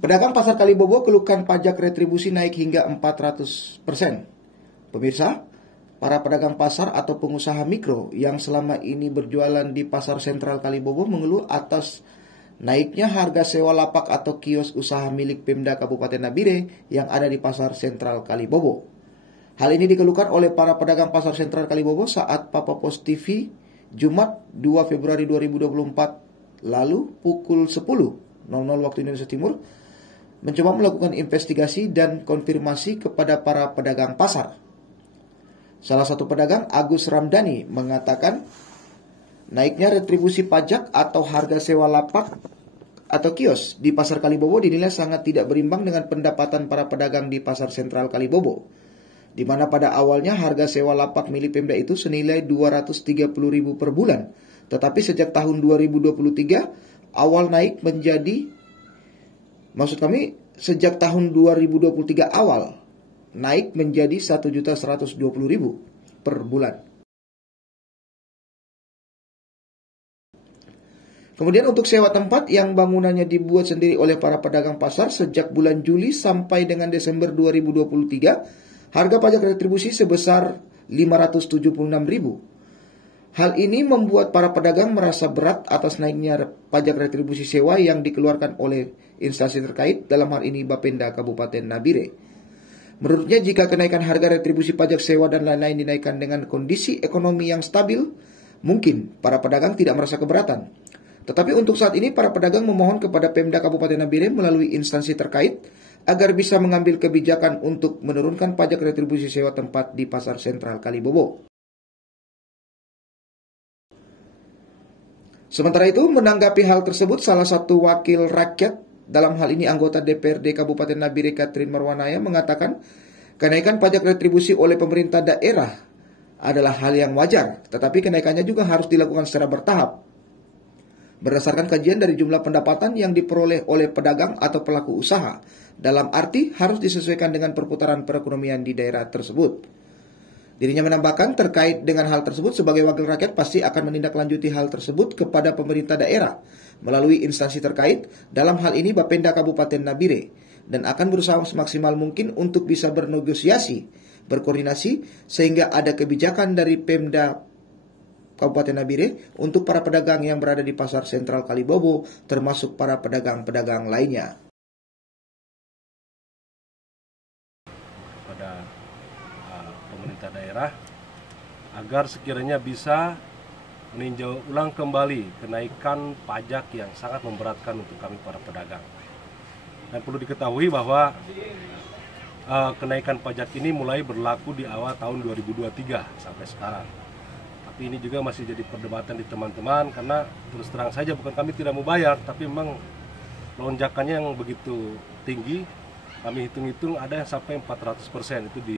Pedagang Pasar Kalibobo keluhkan pajak retribusi naik hingga 400%. Pemirsa, para pedagang pasar atau pengusaha mikro yang selama ini berjualan di Pasar Sentral Kalibobo mengeluh atas naiknya harga sewa lapak atau kios usaha milik Pemda Kabupaten Nabire yang ada di Pasar Sentral Kalibobo. Hal ini dikeluhkan oleh para pedagang Pasar Sentral Kalibobo saat Papa Pos TV Jumat 2 Februari 2024 lalu pukul 10.00 waktu Indonesia Timur mencoba melakukan investigasi dan konfirmasi kepada para pedagang pasar. Salah satu pedagang, Agus Ramdhani, mengatakan naiknya retribusi pajak atau harga sewa lapak atau kios di Pasar Kalibobo dinilai sangat tidak berimbang dengan pendapatan para pedagang di Pasar Sentral Kalibobo, di mana pada awalnya harga sewa lapak milik Pemda itu senilai 230.000 per bulan, tetapi sejak tahun 2023 sejak tahun 2023 awal naik menjadi 1.120.000 per bulan. Kemudian untuk sewa tempat yang bangunannya dibuat sendiri oleh para pedagang pasar sejak bulan Juli sampai dengan Desember 2023, harga pajak retribusi sebesar 576.000. Hal ini membuat para pedagang merasa berat atas naiknya pajak retribusi sewa yang dikeluarkan oleh instansi terkait, dalam hal ini Bapenda Kabupaten Nabire. Menurutnya, jika kenaikan harga retribusi pajak sewa dan lain-lain dinaikkan dengan kondisi ekonomi yang stabil, mungkin para pedagang tidak merasa keberatan. Tetapi untuk saat ini, para pedagang memohon kepada Pemda Kabupaten Nabire melalui instansi terkait agar bisa mengambil kebijakan untuk menurunkan pajak retribusi sewa tempat di Pasar Sentral Kalibobo. Sementara itu, menanggapi hal tersebut, salah satu wakil rakyat, dalam hal ini anggota DPRD Kabupaten Nabire Catherine Marwanaya, mengatakan kenaikan pajak retribusi oleh pemerintah daerah adalah hal yang wajar, tetapi kenaikannya juga harus dilakukan secara bertahap, berdasarkan kajian dari jumlah pendapatan yang diperoleh oleh pedagang atau pelaku usaha, dalam arti harus disesuaikan dengan perputaran perekonomian di daerah tersebut. Dirinya menambahkan terkait dengan hal tersebut, sebagai wakil rakyat pasti akan menindaklanjuti hal tersebut kepada pemerintah daerah melalui instansi terkait, dalam hal ini Bapenda Kabupaten Nabire, dan akan berusaha semaksimal mungkin untuk bisa bernegosiasi, berkoordinasi, sehingga ada kebijakan dari Pemda Kabupaten Nabire untuk para pedagang yang berada di Pasar Sentral Kalibobo, termasuk para pedagang-pedagang lainnya. Pemerintah daerah agar sekiranya bisa meninjau ulang kembali kenaikan pajak yang sangat memberatkan untuk kami para pedagang. Dan perlu diketahui bahwa kenaikan pajak ini mulai berlaku di awal tahun 2023 sampai sekarang. Tapi ini juga masih jadi perdebatan di teman-teman, karena terus terang saja bukan kami tidak mau bayar, tapi memang lonjakannya yang begitu tinggi. Kami hitung-hitung ada yang sampai 400% itu di